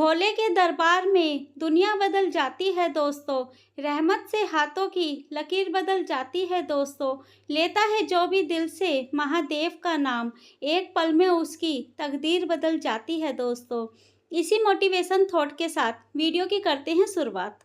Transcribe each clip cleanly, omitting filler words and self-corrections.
भोले के दरबार में दुनिया बदल जाती है दोस्तों। रहमत से हाथों की लकीर बदल जाती है दोस्तों। लेता है जो भी दिल से महादेव का नाम, एक पल में उसकी तकदीर बदल जाती है दोस्तों। इसी मोटिवेशन थॉट के साथ वीडियो की करते हैं शुरुआत।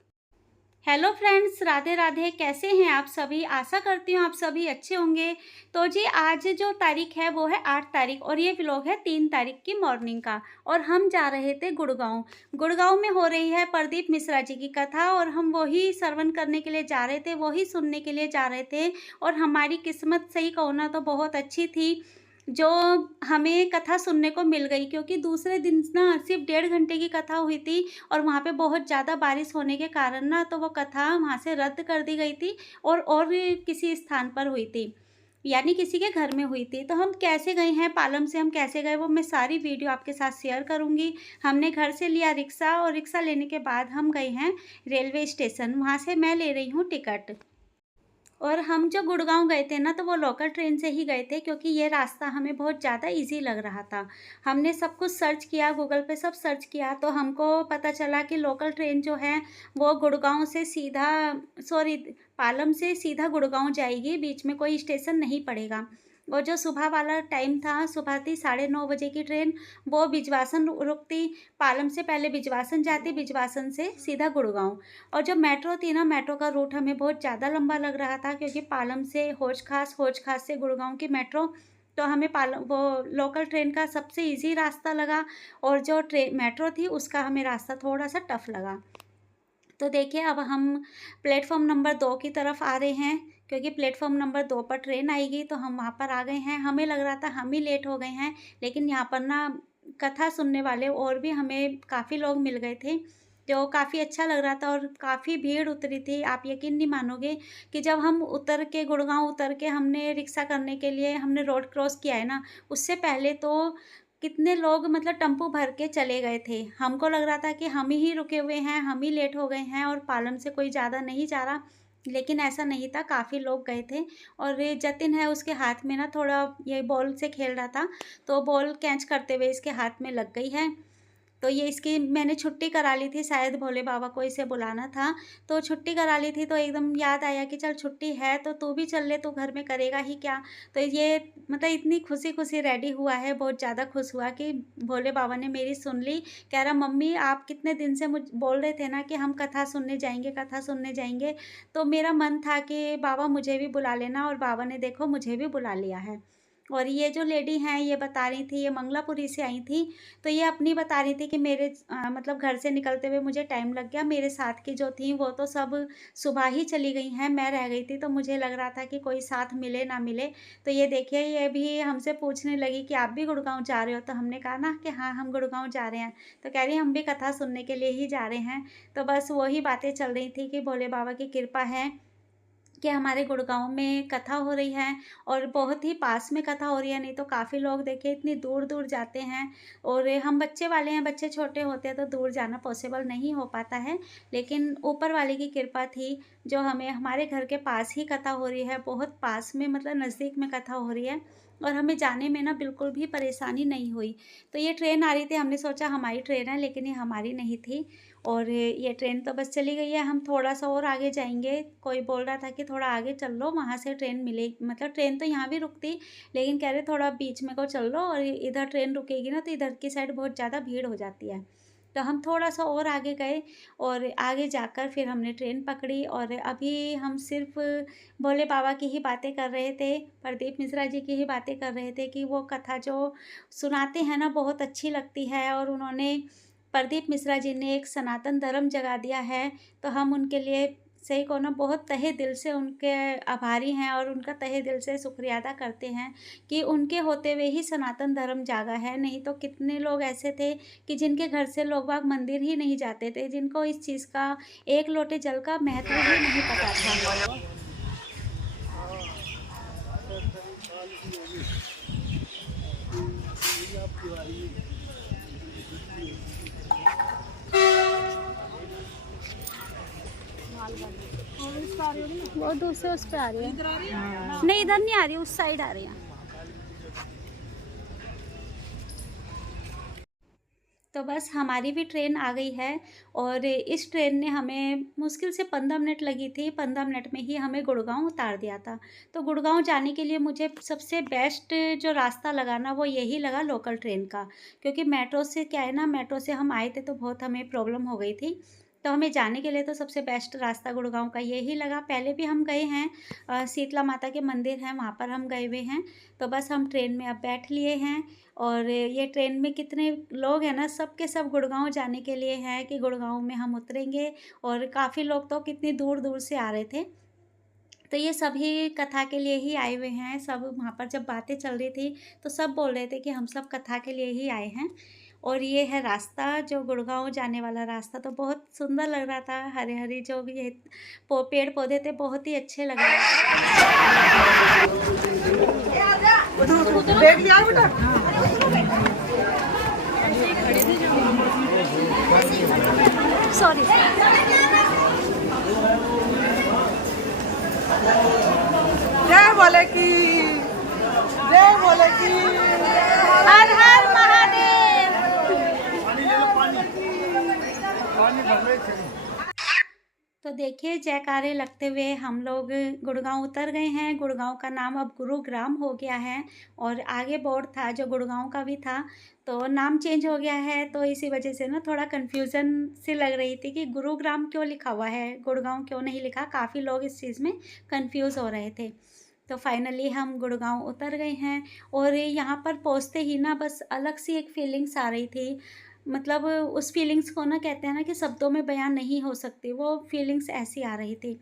Hello friends, Radhe Radhe. कैसे हैं आप सभी? आशा करती हूँ आप सभी अच्छे होंगे। तो जी आज जो तारीख है वो है 8 तारीख और ये व्लॉग है 3 तारीख की मॉर्निंग का। और हम जा रहे थे गुड़गांव में हो रही है प्रदीप मिश्रा जी की कथा और हम वही श्रवण करने के लिए जा रहे थे, वही सुनने के लिए जा रहे थे। और हमारी किस्मत सही कहो ना तो बहुत अच्छी थी जो हमें कथा सुनने को मिल गई, क्योंकि दूसरे दिन ना सिर्फ 1.5 घंटे की कथा हुई थी और वहाँ पे बहुत ज़्यादा बारिश होने के कारण ना तो वो कथा वहाँ से रद्द कर दी गई थी और किसी स्थान पर हुई थी, यानी किसी के घर में हुई थी। तो हम कैसे गए हैं, पालम से हम कैसे गए वो मैं सारी वीडियो आपके साथ शेयर करूँगी। हमने घर से लिया रिक्शा और रिक्शा लेने के बाद हम गए हैं रेलवे स्टेशन। वहाँ से मैं ले रही हूँ टिकट। और हम जो गुड़गांव गए थे ना तो वो लोकल ट्रेन से ही गए थे, क्योंकि ये रास्ता हमें बहुत ज़्यादा इजी लग रहा था। हमने सब कुछ सर्च किया, गूगल पे सब सर्च किया तो हमको पता चला कि लोकल ट्रेन जो है वो गुड़गांव से सीधा पालम से सीधा गुड़गांव जाएगी, बीच में कोई स्टेशन नहीं पड़ेगा। और जो सुबह वाला टाइम था, सुबह थी 9:30 बजे की ट्रेन, वो बिजवासन रुकती। पालम से पहले बिजवासन जाती, बिजवासन से सीधा गुड़गांव। और जो मेट्रो थी ना, मेट्रो का रूट हमें बहुत ज़्यादा लंबा लग रहा था, क्योंकि पालम से हौज खास, हौज खास से गुड़गांव की मेट्रो, तो हमें पालम वो लोकल ट्रेन का सबसे इजी रास्ता लगा। और जो मेट्रो थी उसका हमें रास्ता थोड़ा सा टफ लगा। तो देखिए अब हम प्लेटफॉर्म नंबर 2 की तरफ आ रहे हैं, क्योंकि प्लेटफॉर्म नंबर 2 पर ट्रेन आएगी। तो हम वहाँ पर आ गए हैं। हमें लग रहा था हम ही लेट हो गए हैं, लेकिन यहाँ पर ना कथा सुनने वाले और भी हमें काफ़ी लोग मिल गए थे, जो काफ़ी अच्छा लग रहा था और काफ़ी भीड़ उतरी थी। आप यकीन नहीं मानोगे कि जब हम उतर के गुड़गांव उतर के हमने रिक्शा करने के लिए हमने रोड क्रॉस किया है ना, उससे पहले तो कितने लोग मतलब टेम्पो भर के चले गए थे। हमको लग रहा था कि हम ही रुके हुए हैं, हम ही लेट हो गए हैं और पालम से कोई ज़्यादा नहीं जा रहा, लेकिन ऐसा नहीं था, काफ़ी लोग गए थे। और ये जतिन है, उसके हाथ में ना थोड़ा ये बॉल से खेल रहा था, तो बॉल कैच करते हुए इसके हाथ में लग गई है। तो ये इसकी मैंने छुट्टी करा ली थी, शायद भोले बाबा को इसे बुलाना था, तो छुट्टी करा ली थी। तो एकदम याद आया कि चल छुट्टी है तो तू भी चल ले, तू घर में करेगा ही क्या। तो ये मतलब इतनी खुशी खुशी रेडी हुआ है, बहुत ज़्यादा खुश हुआ कि भोले बाबा ने मेरी सुन ली। कह रहा मम्मी आप कितने दिन से मुझ बोल रहे थे ना कि हम कथा सुनने जाएंगे, कथा सुनने जाएंगे। तो मेरा मन था कि बाबा मुझे भी बुला लेना, और बाबा ने देखो मुझे भी बुला लिया है। और ये जो लेडी हैं ये बता रही थी, ये मंगलापुरी से आई थी, तो ये अपनी बता रही थी कि मेरे मतलब घर से निकलते हुए मुझे टाइम लग गया। मेरे साथ की जो थी वो तो सब सुबह ही चली गई हैं, मैं रह गई थी, तो मुझे लग रहा था कि कोई साथ मिले ना मिले। तो ये देखिए ये भी हमसे पूछने लगी कि आप भी गुड़गांव जा रहे हो, तो हमने कहा ना कि हाँ हम गुड़गांव जा रहे हैं। तो कह रही हम भी कथा सुनने के लिए ही जा रहे हैं। तो बस वही बातें चल रही थी कि भोले बाबा की कृपा है कि हमारे गुड़गांव में कथा हो रही है और बहुत ही पास में कथा हो रही है। नहीं तो काफ़ी लोग देखिए इतनी दूर दूर जाते हैं, और हम बच्चे वाले हैं, बच्चे छोटे होते हैं तो दूर जाना पॉसिबल नहीं हो पाता है। लेकिन ऊपर वाले की कृपा थी जो हमें हमारे घर के पास ही कथा हो रही है, बहुत पास में मतलब नज़दीक में कथा हो रही है, और हमें जाने में ना बिल्कुल भी परेशानी नहीं हुई। तो ये ट्रेन आ रही थी, हमने सोचा हमारी ट्रेन है, लेकिन ये हमारी नहीं थी। और ये ट्रेन तो बस चली गई है, हम थोड़ा-सा और आगे जाएँगे। कोई बोल रहा था कि थोड़ा आगे चल लो, वहाँ से ट्रेन मिलेगी, मतलब ट्रेन तो यहाँ भी रुकती, लेकिन कह रहे थोड़ा बीच में को चल लो, और इधर ट्रेन रुकेगी ना तो इधर की साइड बहुत ज़्यादा भीड़ हो जाती है। तो हम थोड़ा-सा और आगे गए और आगे जाकर फिर हमने ट्रेन पकड़ी। और अभी हम सिर्फ़ भोले बाबा की ही बातें कर रहे थे, प्रदीप मिश्रा जी की ही बातें कर रहे थे कि वो कथा जो सुनाते हैं ना बहुत अच्छी लगती है, और उन्होंने प्रदीप मिश्रा जी ने एक सनातन धर्म जगा दिया है। तो हम उनके लिए सही को ना बहुत तहे दिल से उनके आभारी हैं, और उनका तहे दिल से शुक्रिया अदा करते हैं कि उनके होते हुए ही सनातन धर्म जागा है। नहीं तो कितने लोग ऐसे थे कि जिनके घर से लोग बाग मंदिर ही नहीं जाते थे, जिनको इस चीज़ का एक लोटे जल का महत्व ही नहीं पता था। वो दूसरे उस पे आ रही है, नहीं इधर नहीं आ रही, उस साइड आ रही है। तो बस हमारी भी ट्रेन आ गई है और इस ट्रेन ने हमें मुश्किल से 15 मिनट लगी थी, 15 मिनट में ही हमें गुड़गाँव उतार दिया था। तो गुड़गाँव जाने के लिए मुझे सबसे बेस्ट जो रास्ता लगा ना वो यही लगा लोकल ट्रेन का। क्योंकि मेट्रो से क्या है ना, मेट्रो से हम आए थे तो बहुत हमें प्रॉब्लम हो गई थी। तो हमें जाने के लिए तो सबसे बेस्ट रास्ता गुड़गाँव का यही लगा। पहले भी हम गए हैं, शीतला माता के मंदिर हैं वहाँ पर हम गए हुए हैं। तो बस हम ट्रेन में अब बैठ लिए हैं और ये ट्रेन में कितने लोग हैं ना, सब के सब गुड़गाँव जाने के लिए हैं कि गुड़गाँव में हम उतरेंगे और काफ़ी लोग तो कितनी दूर-दूर से आ रहे थे। तो ये सभी कथा के लिए ही आए हुए हैं, सब वहाँ पर जब बातें चल रही थी, तो सब बोल रहे थे कि हम सब कथा के लिए ही आए हैं। और ये है रास्ता जो गुड़गाँव जाने वाला रास्ता, तो बहुत सुंदर लग रहा था, हरे-हरे जो भी ये पेड़-पौधे थे बहुत ही अच्छे लग रहे बैठ जाओ बेटा। सॉरी। जय बोले की, जय बोले की, हर हर महादेव। तो देखिए जयकारे लगते हुए हम लोग गुड़गाँव उतर गए हैं। गुड़गाँव का नाम अब गुरुग्राम हो गया है और आगे बोर्ड था जो गुड़गाँव का भी था, तो नाम चेंज हो गया है। तो इसी वजह से ना थोड़ा कन्फ्यूज़न सी लग रही थी कि गुरुग्राम क्यों लिखा हुआ है, गुड़गाँव क्यों नहीं लिखा। काफ़ी लोग इस चीज़ में कन्फ्यूज़ हो रहे थे। तो फाइनली हम गुड़गाँव उतर गए हैं और यहाँ पर पहुँचते ही ना बस अलग सी एक फीलिंग्स आ रही थी। मतलब उस फीलिंग्स को ना कहते हैं ना कि शब्दों में बयान नहीं हो सकती, वो फीलिंग्स ऐसी आ रही थी।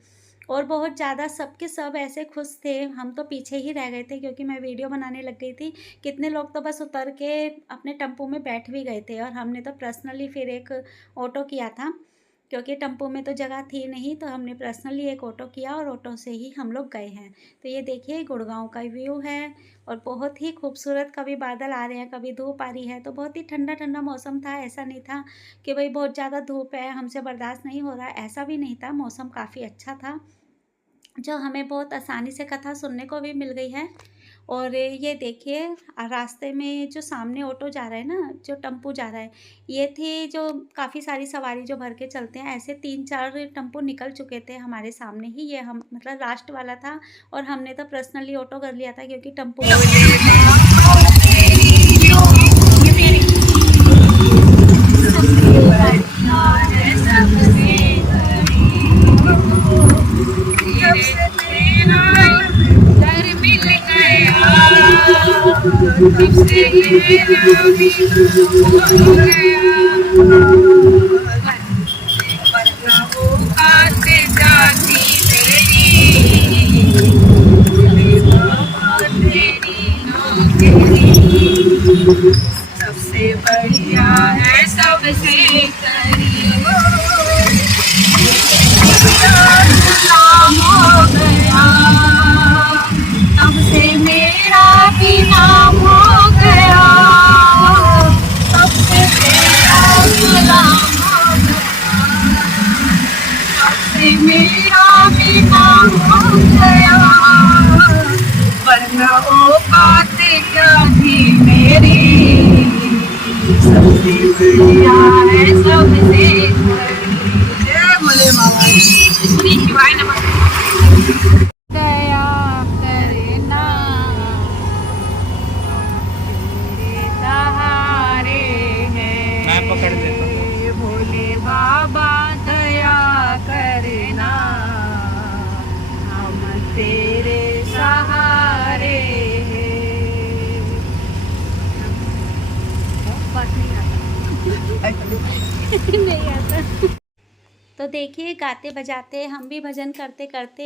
और बहुत ज़्यादा सब के सब ऐसे खुश थे, हम तो पीछे ही रह गए थे क्योंकि मैं वीडियो बनाने लग गई थी। कितने लोग तो बस उतर के अपने टेम्पो में बैठ भी गए थे और हमने तो पर्सनली फिर एक ऑटो किया था क्योंकि टेम्पो में तो जगह थी नहीं, तो हमने पर्सनली एक ऑटो किया और ऑटो से ही हम लोग गए हैं। तो ये देखिए गुड़गाँव का व्यू है और बहुत ही खूबसूरत, कभी बादल आ रहे हैं, कभी धूप आ रही है। तो बहुत ही ठंडा-ठंडा मौसम था, ऐसा नहीं था कि भई बहुत ज़्यादा धूप है, हमसे बर्दाश्त नहीं हो रहा है, ऐसा भी नहीं था। मौसम काफ़ी अच्छा था, जो हमें बहुत आसानी से कथा सुनने को भी मिल गई है। और ये देखिए रास्ते में जो सामने ऑटो जा रहा है ना, जो टेम्पो जा रहा है, ये थे जो काफ़ी सारी सवारी जो भर के चलते हैं, ऐसे 3-4 टेम्पो निकल चुके थे हमारे सामने ही। ये हम मतलब लास्ट वाला था और हमने तो पर्सनली ऑटो कर लिया था क्योंकि टेम्पो सबसे बढ़िया है सबसे करीब नाम हो गया, तब से मेरा भी नाम हो गया, तब से मेरा भी नाम हो गया, तब से मेरा भी नाम हो गया, वरना औकात क्या थी मेरी, सबसे बढ़िया है सबसे जय भोले बाबा श्री शिवाय नमः। दया करना तेरे सहारे हैं, मैं पकड़ लेता हूँ। भोले बाबा दया करना, हम तेरे सहारे हैं। नहीं आता। तो देखिए गाते बजाते हम भी भजन करते करते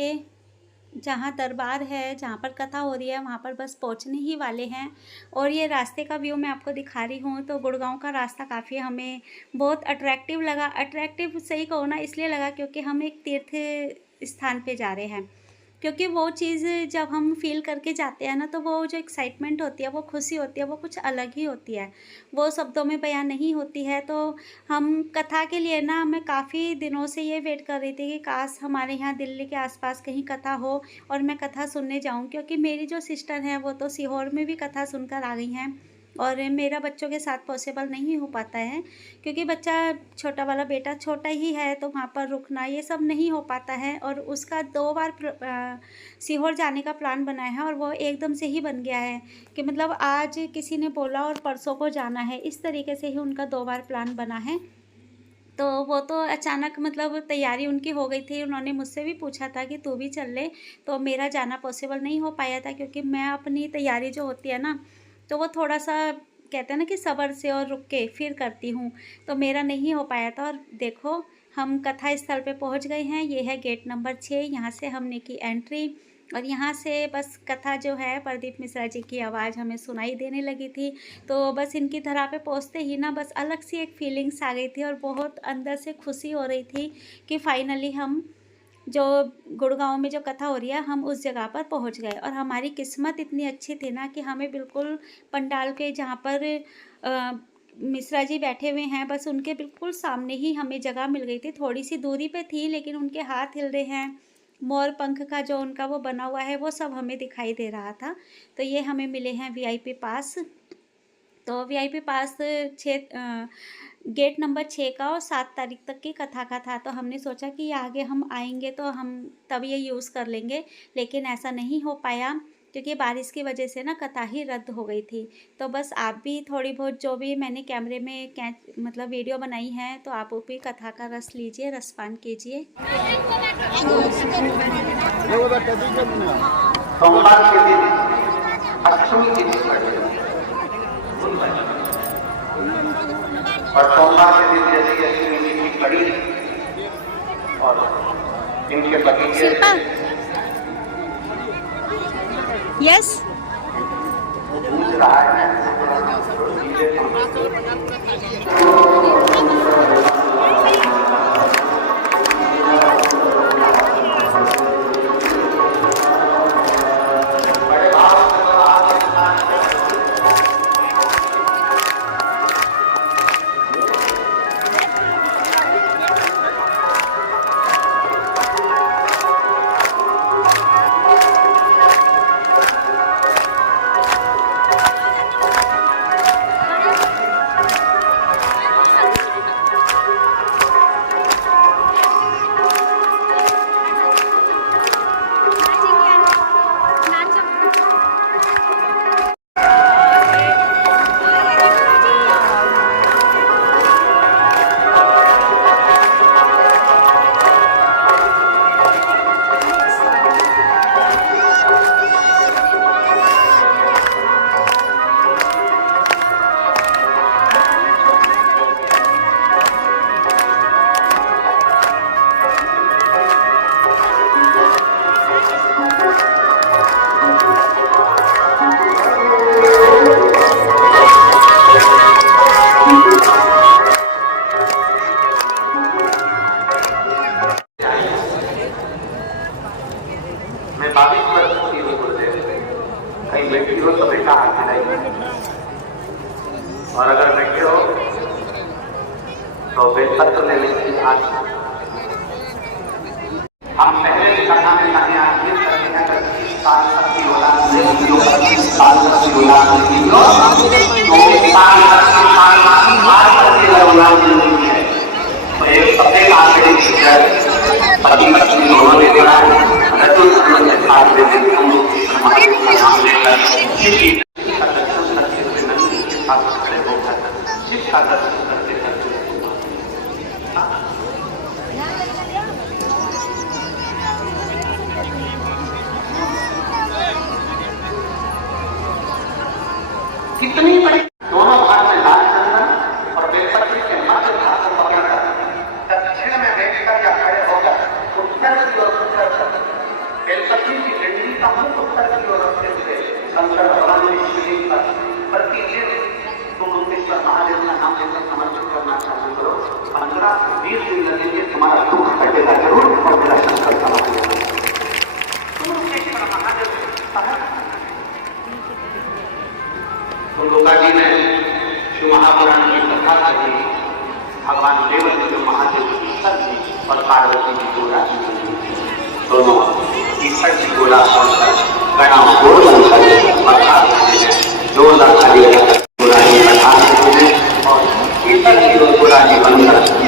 जहाँ दरबार है, जहाँ पर कथा हो रही है, वहाँ पर बस पहुँचने ही वाले हैं। और ये रास्ते का व्यू मैं आपको दिखा रही हूँ। तो गुड़गाँव का रास्ता काफ़ी हमें बहुत अट्रैक्टिव लगा। अट्रैक्टिव सही कहो ना इसलिए लगा क्योंकि हम एक तीर्थ स्थान पे जा रहे हैं। क्योंकि वो चीज़ जब हम फ़ील करके जाते हैं ना, तो वो जो एक्साइटमेंट होती है, वो खुशी होती है, वो कुछ अलग ही होती है। वो शब्दों में बयान नहीं होती है। तो हम कथा के लिए ना, मैं काफ़ी दिनों से ये वेट कर रही थी कि काश हमारे यहाँ दिल्ली के आसपास कहीं कथा हो और मैं कथा सुनने जाऊँ। क्योंकि मेरी जो सिस्टर हैं वो तो सीहोर में भी कथा सुनकर आ गई हैं और मेरा बच्चों के साथ पॉसिबल नहीं हो पाता है, क्योंकि बच्चा छोटा वाला बेटा छोटा ही है, तो वहाँ पर रुकना ये सब नहीं हो पाता है। और उसका 2 बार सीहोर जाने का प्लान बना है, और वो एकदम से ही बन गया है कि मतलब आज किसी ने बोला और परसों को जाना है, इस तरीके से ही उनका 2 बार प्लान बना है। तो वो तो अचानक मतलब तैयारी उनकी हो गई थी, उन्होंने मुझसे भी पूछा था कि तू भी चल ले, तो मेरा जाना पॉसिबल नहीं हो पाया था, क्योंकि मैं अपनी तैयारी जो होती है ना, तो वो थोड़ा-सा कहते हैं ना कि सब्र से और रुक के फिर करती हूँ, तो मेरा नहीं हो पाया था। और देखो हम कथा स्थल पे पहुँच गए हैं, ये है गेट नंबर 6, यहाँ से हमने की एंट्री। और यहाँ से बस कथा जो है प्रदीप मिश्रा जी की आवाज़ हमें सुनाई देने लगी थी, तो बस इनकी धरा पे पहुँचते ही ना बस अलग सी एक फीलिंग्स आ गई थी, और बहुत अंदर से खुशी हो रही थी कि फाइनली हम जो गुड़गांव में जो कथा हो रही है, हम उस जगह पर पहुँच गए। और हमारी किस्मत इतनी अच्छी थी ना कि हमें बिल्कुल पंडाल के जहाँ पर मिश्रा जी बैठे हुए हैं, बस उनके बिल्कुल सामने ही हमें जगह मिल गई थी। थोड़ी सी दूरी पे थी, लेकिन उनके हाथ हिल रहे हैं, मोर पंख का जो उनका वो बना हुआ है, वो सब हमें दिखाई दे रहा था। तो ये हमें मिले हैं वीआईपी पास। तो वीआईपी पास 6 गेट नंबर 6 का और 7 तारीख तक की कथा का था, तो हमने सोचा कि आगे हम आएंगे तो हम तब ये यूज़ कर लेंगे, लेकिन ऐसा नहीं हो पाया, क्योंकि बारिश की वजह से ना कथा ही रद्द हो गई थी। तो बस आप भी थोड़ी बहुत जो भी मैंने कैमरे में मतलब वीडियो बनाई है, तो आप भी कथा का रस लीजिए, रसपान कीजिए। सोमवार के दिन अष्टमी तिथि पड़ेगी और सोमवार के दिन जैसे अष्टमी तिथि पड़ी और इनके बगीचे यस पूछ रहा है मैं 22 वर्ष की उम्र से कहीं बैठी हो तो बेटा हाथ नहीं, और अगर बैठे हो तो बेलपत्र ले लीजिए हाथ। हम पहले की कथा में कहानियां करते हैं कि 20 साल तक की औलाद नहीं, 25 साल तक की औलाद नहीं, तो 2 साल तक की औलाद नहीं है। तो एक सपने का आंकड़े पति पत्नी दोनों ने देखा है, साथ में खड़े होकर जिसका दर्शन करते करते कितनी बड़ी दोनों भाग में लाल चंदन और बेलपत्री के मध्य भाग को पकड़कर दक्षिण में बैठकर या खड़े होकर उत्तर की ओर बेलपत्री की डंडी का मुख उत्तर की ओर रखते हुए शंकर भगवान ने शिवलिंग पर प्रतिदिन तुम मुक्तेश्वर महादेव का नाम लेकर समर्पित करना चाहते हो, 15 से 20 दिन लगेंगे, तुम्हारा दुख कटेगा जरूर और मेरा शंकर समाधि तुम मुक्तेश्वर महादेव जी ने शिव महापुराण की कथा कही, भगवान देव जो महादेव ईश्वर जी और पार्वती जी को राजी दोनों ईश्वर जी को राज गणा 2 लाख पूरा जीवन साथी।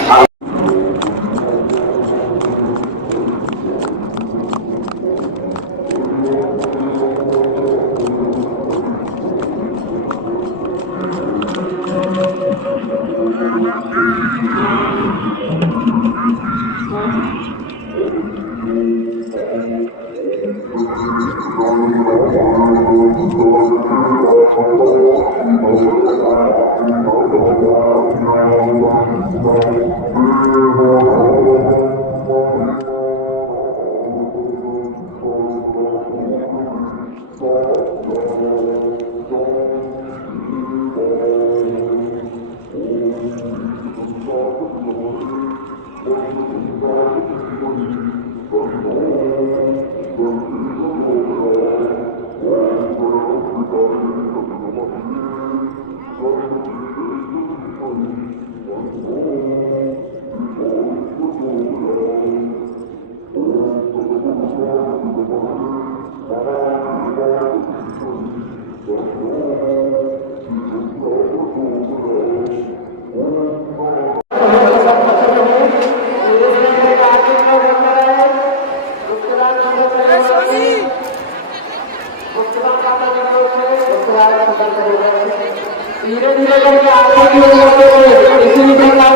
धीरे धीरे करके आगे की ओर बढ़ते हुए इसी प्रकार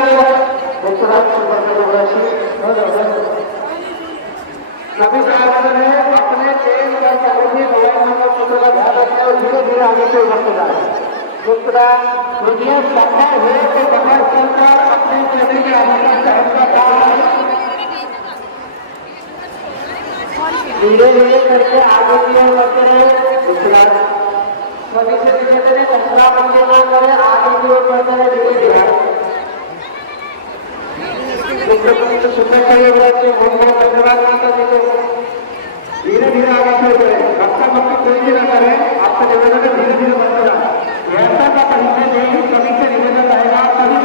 सभी साहब ने अपने तेज और समुद्री भगवान का पुत्र का ध्यान रखते और धीरे धीरे आगे की ओर बढ़ते जा रहे हैं। पुत्र मुझे सफल हुए तो कमर चलकर अपने चेहरे के आगे का काम धीरे धीरे करके आगे की ओर बढ़ते रहे। सभी से निवेदन है दूसरा मंदिर को करें आगे की ओर बढ़ते रहे धीरे धीरे सुनने चाहिए धीरे धीरे आगे चल रहे रक्षा भक्ति कोई भी रहता है आपका निवेदन है धीरे धीरे बढ़ते रहा ऐसा का परिचय नहीं सभी से निवेदन रहेगा सभी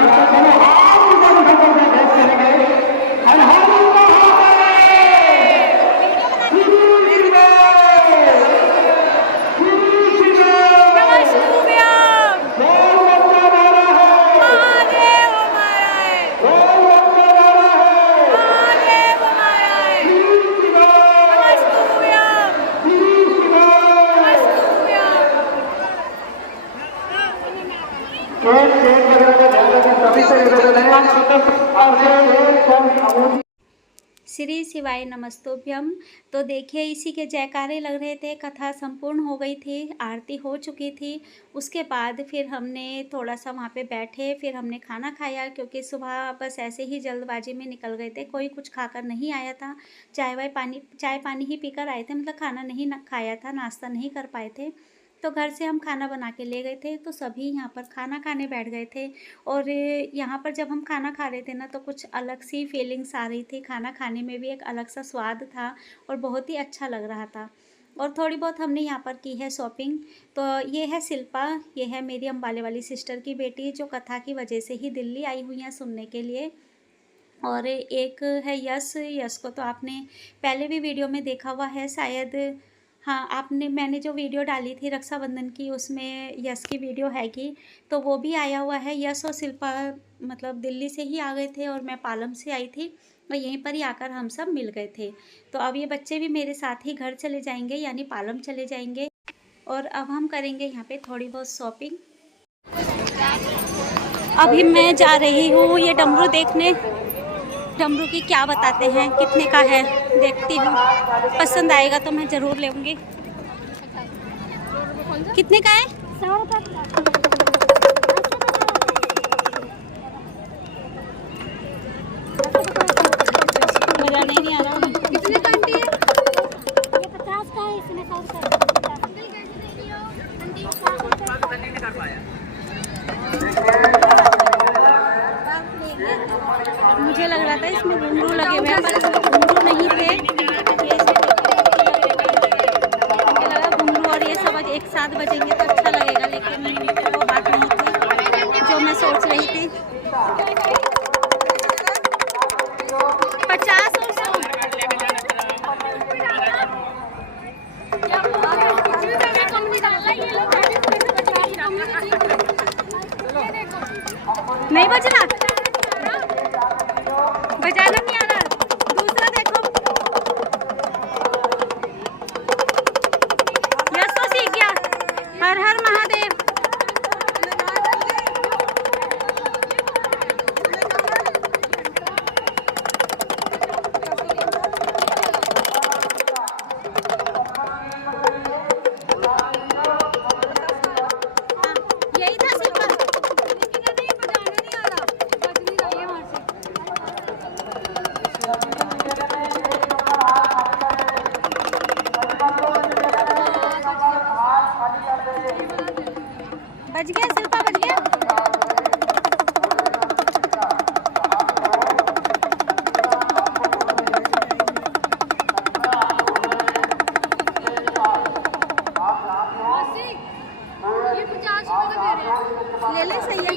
श्री शिवाय नमस्तोभ्यम। तो देखिए इसी के जयकारे लग रहे थे। कथा संपूर्ण हो गई थी, आरती हो चुकी थी। उसके बाद फिर हमने थोड़ा सा वहाँ पे बैठे, फिर हमने खाना खाया क्योंकि सुबह बस ऐसे ही जल्दबाजी में निकल गए थे। कोई कुछ खाकर नहीं आया था, चाय पानी ही पीकर आए थे, मतलब खाना नहीं खाया था, नाश्ता नहीं कर पाए थे। तो घर से हम खाना बना के ले गए थे, तो सभी यहाँ पर खाना खाने बैठ गए थे। और यहाँ पर जब हम खाना खा रहे थे ना, तो कुछ अलग सी फीलिंग्स आ रही थी। खाना खाने में भी एक अलग सा स्वाद था और बहुत ही अच्छा लग रहा था। और थोड़ी बहुत हमने यहाँ पर की है शॉपिंग। तो ये है शिल्पा, ये है मेरी अम्बाले वाली सिस्टर की बेटी, जो कथा की वजह से ही दिल्ली आई हुई हैं सुनने के लिए। और एक है यश को तो आपने पहले भी वीडियो में देखा हुआ है शायद। हाँ, मैंने जो वीडियो डाली थी रक्षाबंधन की, उसमें यश की वीडियो है कि, तो वो भी आया हुआ है। यश और शिल्पा मतलब दिल्ली से ही आ गए थे और मैं पालम से आई थी, और यहीं पर ही आकर हम सब मिल गए थे। तो अब ये बच्चे भी मेरे साथ ही घर चले जाएंगे, यानी पालम चले जाएंगे। और अब हम करेंगे यहाँ पे थोड़ी बहुत शॉपिंग। अभी मैं जा रही हूँ ये डमरू देखने। डमरू की क्या बताते हैं, कितने का है देखती हूँ, पसंद आएगा तो मैं ज़रूर लूँगी। कितने का है? 100 रुपये का। मज़ा नहीं आ रहा। कितने का आंटी है? ये 50 का है, इसमें 100 रुपये। मुझे लग रहा था इसमें घुंघरू लगे हुए हैं, पर घुंघरू नहीं थे। ये मुझे लगा घुंघरू और ये सब एक साथ बजेंगे तो अच्छा लगेगा, लेकिन वो बात नहीं थी जो मैं सोच रही थी। 50 और 100। नहीं बजना। बजाना नहीं आ रहा। दूसरा देखो, यस तो सीख गया। हर हर महादेव। यही था सिंपल। बज गया शिल्पा, बज गया। ये 50 रुपए का दे रहे हैं, ले ले। सही है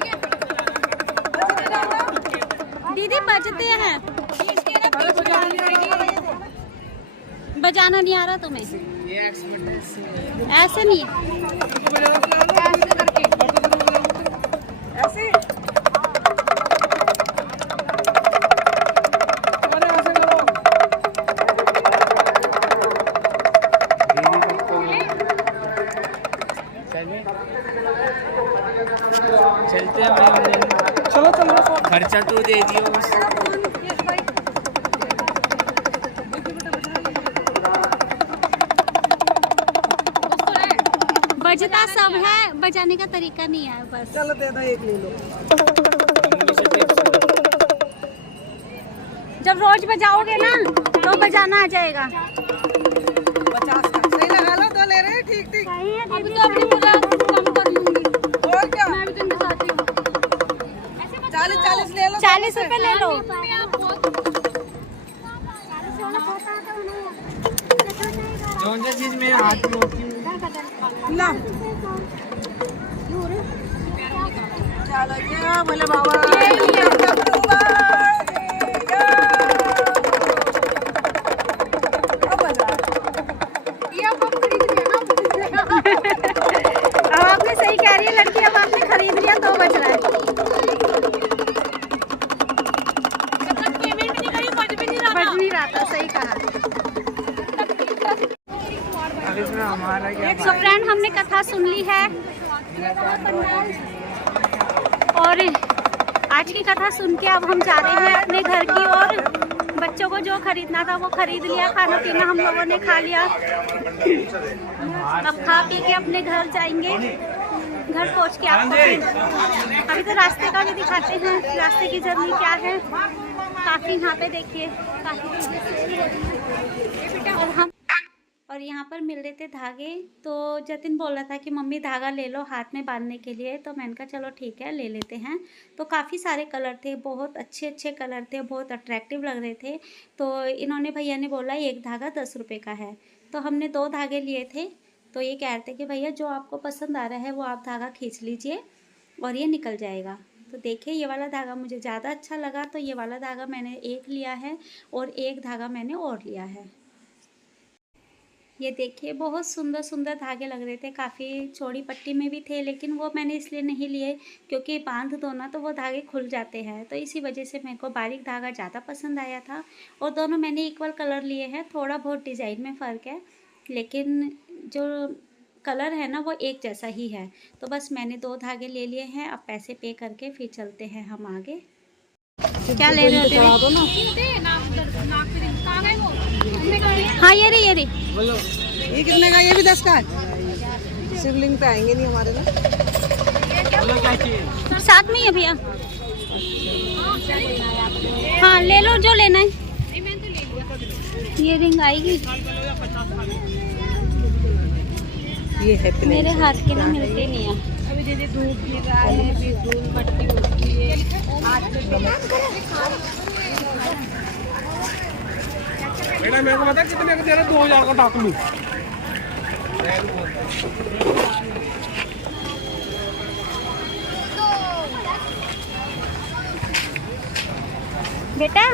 दीदी बजते हैं। बजाना नहीं आ रहा तुम्हें? ऐसे नहीं, ऐसे चलते हैं भाई। चलो चलो खर्चा तू दे दियो बस। बजता सब है, बजाने का तरीका नहीं है बस। चलो दे दो, एक ले लो। जब रोज बजाओगे ना तो बजाना आ जाएगा। 50 का सही लगा लो, 2 ले रहे हैं। ठीक ठीक। अभी तो अपनी पूरा कम कर लूंगी। और क्या, मैं भी तुमके साथ ही हूँ। 40 ले लो। 40 रुपए ले लो। कौन सी चीज में हाथ में होती है? ला चलो जी, बोले बाबा। अब आपने सही कह रही है लड़की, अब आपने खरीद लिया तो बच रहा है। बज नहीं रहा था, सही कहा। अब इसमें हमारा क्या? सो फ्रेंड, हमने कथा सुन ली है और आज की कथा सुन के अब हम जा रहे हैं अपने घर की ओर। बच्चों को जो खरीदना था वो खरीद लिया, खाना पीना हम लोगों ने खा लिया। अब खा पी के अपने घर जाएंगे। घर पहुंच के आपको फिर अभी तो रास्ते का भी दिखाते हैं, रास्ते की जर्नी क्या है। काफ़ी यहाँ पे देखिए, और यहाँ पर मिल रहे थे धागे। तो जतिन बोल रहा था कि मम्मी धागा ले लो हाथ में बांधने के लिए, तो मैंने कहा चलो ठीक है ले लेते हैं। तो काफ़ी सारे कलर थे, बहुत अच्छे अच्छे कलर थे, बहुत अट्रैक्टिव लग रहे थे। तो इन्होंने, भैया ने बोला एक धागा 10 रुपये का है। तो हमने 2 धागे लिए थे। तो ये कह रहे थे कि भैया जो आपको पसंद आ रहा है वो आप धागा खींच लीजिए और ये निकल जाएगा। तो देखिए ये वाला धागा मुझे ज़्यादा अच्छा लगा, तो ये वाला धागा मैंने एक लिया है और एक धागा मैंने और लिया है। ये देखिए बहुत सुंदर सुंदर धागे लग रहे थे, काफ़ी चौड़ी पट्टी में भी थे, लेकिन वो मैंने इसलिए नहीं लिए क्योंकि बांध दो ना तो वो धागे खुल जाते हैं। तो इसी वजह से मेरे को बारीक धागा ज़्यादा पसंद आया था। और दोनों मैंने इक्वल कलर लिए हैं, थोड़ा बहुत डिज़ाइन में फ़र्क है लेकिन जो कलर है ना वो एक जैसा ही है। तो बस मैंने 2 धागे ले लिए हैं। अब पैसे पे करके फिर चलते हैं हम आगे। क्या ले रहे हो तेरे? हाँ ये रही ये कितने का? ये भी 10 का है। शिवलिंग पे आएंगे नहीं हमारे में। साथ में ही है भैया। हाँ ले लो जो लेना है। ये रिंग आएगी। ये है मेरे हाथ के ना मिलते नहीं है। अभी दीदी धूप गिर रहा है, बिल्कुल मट्टी होती है हाथ में। बेटा मेरे को पता कितने का दे रहे? 2000 का टाक लूं। बेटा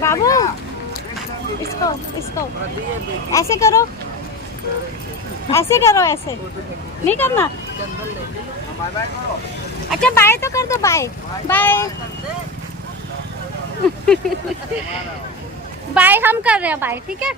बाबू इसको ऐसे करो, ऐसे करो, ऐसे नहीं करना। अच्छा बाय तो कर दो, बाय बाय। बाय हम कर रहे हैं बाय, ठीक है।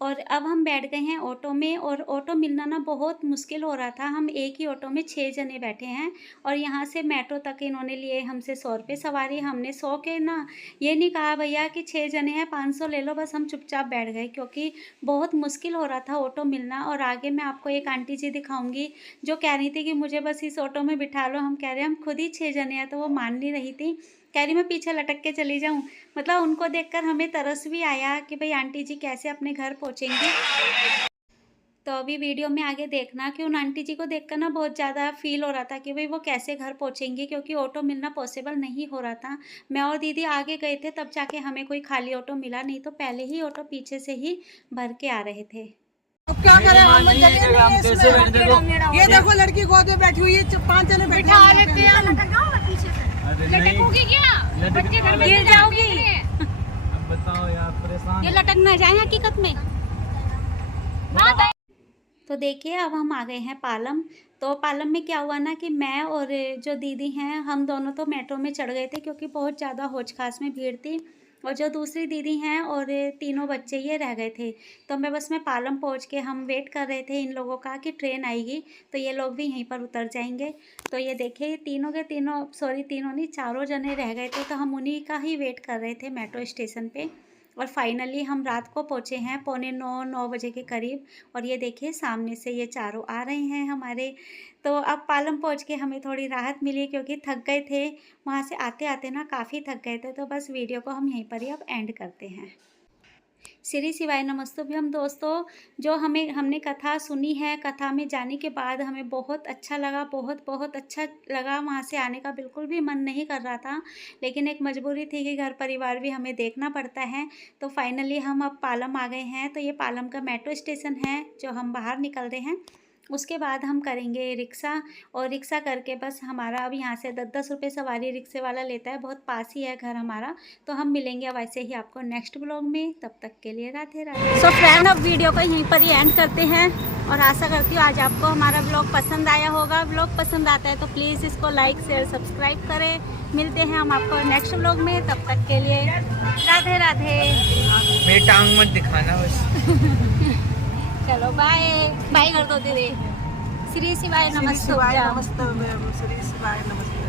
और अब हम बैठ गए हैं ऑटो में, और ऑटो मिलना ना बहुत मुश्किल हो रहा था। हम एक ही ऑटो में 6 जने बैठे हैं, और यहाँ से मेट्रो तक इन्होंने लिए हमसे 100 रुपये सवारी। हमने 100 के ना ये नहीं कहा भैया कि 6 जने हैं 500 ले लो, बस हम चुपचाप बैठ गए क्योंकि बहुत मुश्किल हो रहा था ऑटो मिलना। और आगे मैं आपको एक आंटी जी दिखाऊंगी जो कह रही थी कि मुझे बस इस ऑटो में बिठा लो। हम कह रहे हैं हम खुद ही 6 जने हैं, तो वो मान नहीं रही थी, कह रही मैं पीछे लटक के चली जाऊं। मतलब उनको देखकर हमें तरस भी आया कि भाई आंटी जी कैसे अपने घर पहुंचेंगी। तो अभी वीडियो में आगे देखना कि उन आंटी जी को देखकर ना बहुत ज़्यादा फील हो रहा था कि भाई वो कैसे घर पहुंचेंगी, क्योंकि ऑटो मिलना पॉसिबल नहीं हो रहा था। मैं और दीदी आगे गए थे तब जाके हमें कोई खाली ऑटो मिला, नहीं तो पहले ही ऑटो पीछे से ही भर के आ रहे थे। अब क्या करें हम ये देखो लड़की गोद में बैठी हुई है, 5 जने बैठे लटकोगी क्या? बच्चे घर में गिर जाओगी। अब बताओ यार, परेशान ये लटक ना जाए हकीकत में। तो देखिए अब हम आ गए हैं पालम। तो पालम में क्या हुआ ना कि मैं और जो दीदी हैं हम दोनों तो मेट्रो में चढ़ गए थे क्योंकि बहुत ज़्यादा हौज खास में भीड़ थी, और जो दूसरी दीदी हैं और तीनों बच्चे ये रह गए थे। तो मैं बस में पालम पहुंच के हम वेट कर रहे थे इन लोगों का कि ट्रेन आएगी तो ये लोग भी यहीं पर उतर जाएंगे। तो ये देखिए तीनों के तीनों, सॉरी तीनों नहीं 4 जने रह गए थे, तो हम उन्हीं का ही वेट कर रहे थे मेट्रो स्टेशन पे। और फाइनली हम रात को पहुँचे हैं 8:45-9 बजे के करीब, और ये देखिए सामने से ये चारों आ रहे हैं हमारे। तो अब पालम पहुँच के हमें थोड़ी राहत मिली क्योंकि थक गए थे, वहाँ से आते आते ना काफ़ी थक गए थे। तो बस वीडियो को हम यहीं पर ही अब एंड करते हैं। श्री शिवाय नमस्तुभ्यम दोस्तों, जो हमने कथा सुनी है, कथा में जाने के बाद हमें बहुत अच्छा लगा, बहुत अच्छा लगा। वहाँ से आने का बिल्कुल भी मन नहीं कर रहा था, लेकिन एक मजबूरी थी कि घर परिवार भी हमें देखना पड़ता है। तो फाइनली हम अब पालम आ गए हैं। तो ये पालम का मेट्रो स्टेशन है जो हम बाहर निकल रहे हैं। उसके बाद हम करेंगे रिक्शा, और रिक्शा करके बस हमारा अब यहाँ से 10-10 रुपये सवारी रिक्शे वाला लेता है, बहुत पास ही है घर हमारा। तो हम मिलेंगे वैसे ही आपको नेक्स्ट ब्लॉग में, तब तक के लिए राधे राधे। सो फ्रेंड अब वीडियो को यहीं पर ही एंड करते हैं, और आशा करती हूँ आज आपको हमारा ब्लॉग पसंद आया होगा। ब्लॉग पसंद आता है तो प्लीज़ इसको लाइक शेयर सब्सक्राइब करें। मिलते हैं हम आपको नेक्स्ट ब्लॉग में, तब तक के लिए राधे राधे। मेरी टांग मत दिखाना बस। चलो बाय बाय कर दो दीदी। श्री शिवाय नमस्तुभ्यम। श्री शिवाय नमस्ते।